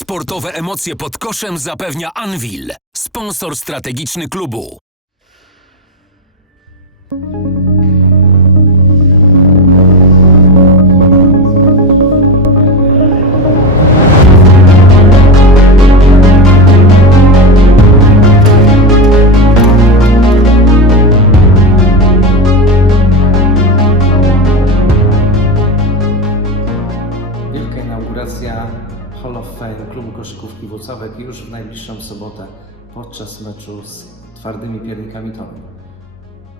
Sportowe emocje pod koszem zapewnia Anvil, sponsor strategiczny klubu. Wielka inauguracja Hall of Fame klubu koszykówki Włocławek już w najbliższą sobotę podczas meczu z twardymi piernikami Torun.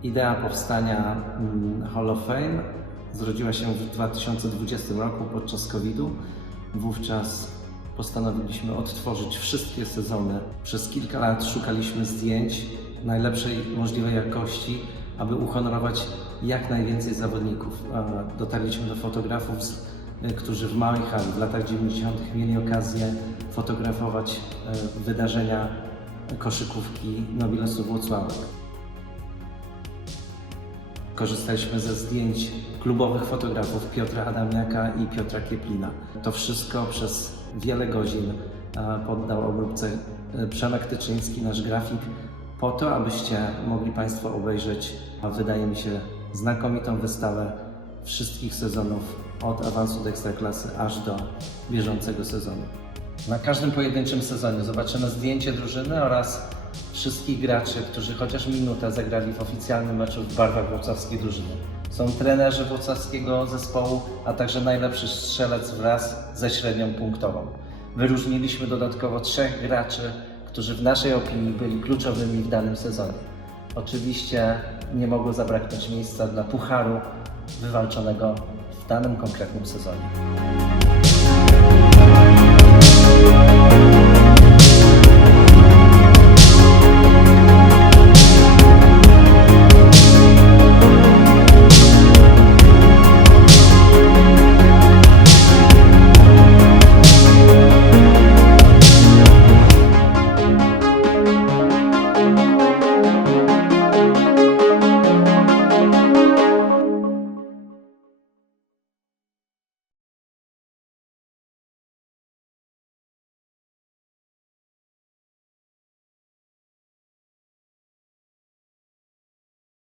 Idea powstania mm, Hall of Fame zrodziła się w 2020 roku podczas COVID-u. Wówczas postanowiliśmy odtworzyć wszystkie sezony. Przez kilka lat szukaliśmy zdjęć najlepszej możliwej jakości, aby uhonorować jak najwięcej zawodników. Dotarliśmy do fotografów, z, którzy w małej hali w latach 90. mieli okazję fotografować y, wydarzenia koszykówki Nobilesu Włocławek. Korzystaliśmy ze zdjęć klubowych fotografów Piotra Adamiaka i Piotra Kieplina. To wszystko przez wiele godzin e, poddał obróbce e, Przemek Tyczyński, nasz grafik, po to, abyście mogli Państwo obejrzeć, wydaje mi się, znakomitą wystawę wszystkich sezonów od awansu do Ekstraklasy aż do bieżącego sezonu. Na każdym pojedynczym sezonie zobaczymy zdjęcie drużyny oraz wszystkich graczy, którzy chociaż minutę zagrali w oficjalnym meczu w barwach włocławskiej drużyny. Są trenerzy włocławskiego zespołu, a także najlepszy strzelec wraz ze średnią punktową. Wyróżniliśmy dodatkowo trzech graczy, którzy w naszej opinii byli kluczowymi w danym sezonie. Oczywiście nie mogło zabraknąć miejsca dla pucharu wywalczonego w danym konkretnym sezonie.